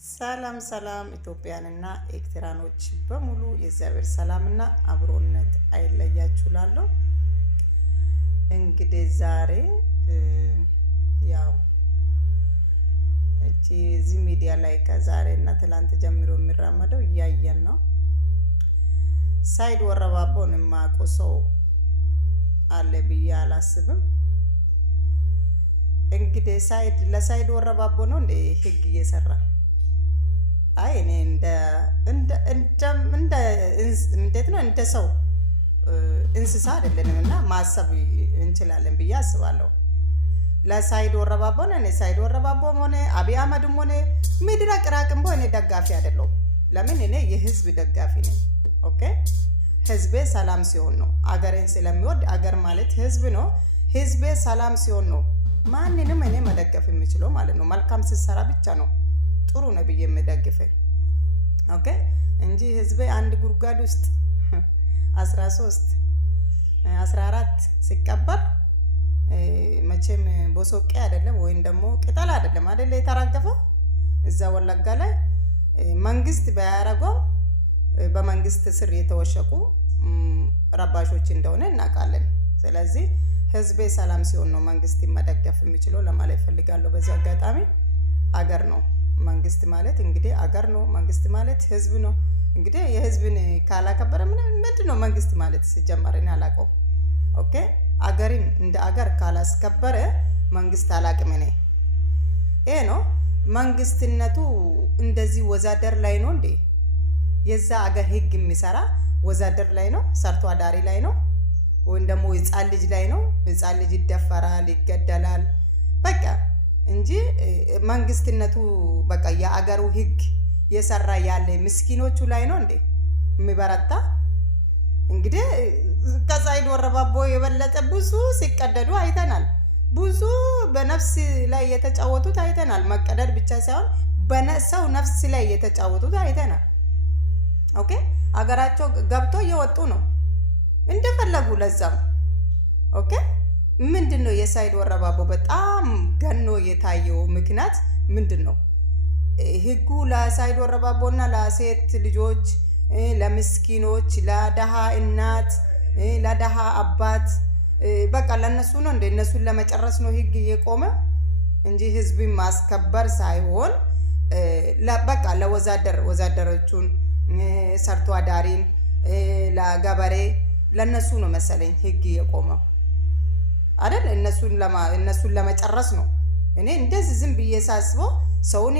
ሰላም ሰላም ኢትዮጵያንና ኤርትራኖች በሙሉ የእግዚአብሔር ሰላምና አብሮነት አይለያችሁላለሁ። እንግዲህ ዛሬ ያው እዚህ ሚዲያ ላይ ከዛሬ እና ትላንት ጀምሮ የሚራመደው እያየን ነው። ሳይድ ወረባቦን የማያውቀው ሰው አለ ብዬ አላስብም። እንግዲህ ለሳይድ ወረባቦ ነው እንደ ህግ እየሰራ አይ እኔ እንደ ሰው እንስሳ አይደለንምና ማሰብ እንችላለን ብዬ አስባለሁ። ለሳይድ ወረባቦ ነው ሳይድ ወረባቦም ሆነ አብይ አህመድም ሆነ ምድረ ቅራቅም ሆነ ደጋፊ አይደለሁም። ለምን እኔ የህዝብ ደጋፊ ነኝ። ኦኬ ህዝቤ ሰላም ሲሆን ነው አገሬን ስለሚወድ አገር ማለት ህዝብ ነው። ህዝቤ ሰላም ሲሆን ነው ማንንም እኔ መደገፍ የምችለው ማለት ነው። መልካም ሲሰራ ብቻ ነው ጥሩ ነው ብዬ የምደግፈው። ኦኬ እንጂ ህዝቤ አንድ ጉርጓድ ውስጥ 13 14 ሲቀበር መቼም ቦሶቄ አይደለም ወይም ደግሞ ቅጠል አይደለም አይደለ የተራገፈው እዛ ወለጋ ላይ መንግስት ባያረገው በመንግስት ስር የተወሸቁ ረባሾች እንደሆነ እናውቃለን። ስለዚህ ህዝቤ ሰላም ሲሆን ነው መንግስት መደገፍ የሚችለው ለማለት ፈልጋለሁ። በዚህ አጋጣሚ አገር ነው መንግስት ማለት እንግዲህ አገር ነው። መንግስት ማለት ህዝብ ነው። እንግዲህ የህዝብን ካላከበረ ምንድነው መንግስት ማለት ሲጀመር እኔ አላውቀውም። ኦኬ አገርን እንደ አገር ካላስከበረ መንግስት አላውቅም እኔ። ይሄ ነው መንግስትነቱ። እንደዚህ ወዛደር ላይ ነው እንዴ? የዛ አገር ህግ የሚሰራ ወዛደር ላይ ነው? ሰርቶ አዳሪ ላይ ነው? ወይም ደግሞ ህፃን ልጅ ላይ ነው? ህፃን ልጅ ይደፈራል፣ ይገደላል በቃ እንጂ መንግስትነቱ በቃ የአገሩ ህግ የሰራ ያለ ምስኪኖቹ ላይ ነው እንዴ የሚበረታ? እንግዲህ ከሳይድ ወረባቦ የበለጠ ብዙ ሲቀደዱ አይተናል። ብዙ በነፍስ ላይ የተጫወቱት አይተናል። መቀደድ ብቻ ሳይሆን በሰው ነፍስ ላይ የተጫወቱት አይተናል። ኦኬ አገራቸው ገብቶ እየወጡ ነው እንደፈለጉ። ለዛም ኦኬ ምንድነው የሳይድ ወረባቦ በጣም ገኖ የታየው ምክንያት ምንድነው? ህጉ ለሳይድ ወረባቦና ለሴት ልጆች፣ ለምስኪኖች፣ ለደሃ እናት፣ ለደሃ አባት በቃ ለነሱ ነው እንደ እነሱን ለመጨረስ ነው ህግ የቆመ እንጂ ህዝብን ማስከበር ሳይሆን በቃ ወዛደሮቹን፣ ሰርቶ አዳሪን፣ ለገበሬ ለነሱ ነው መሰለኝ ህግ የቆመው አይደል? እነሱን ለመጨረስ ነው። እኔ እንደዚህ ዝም ብዬ ሳስበው ሰውን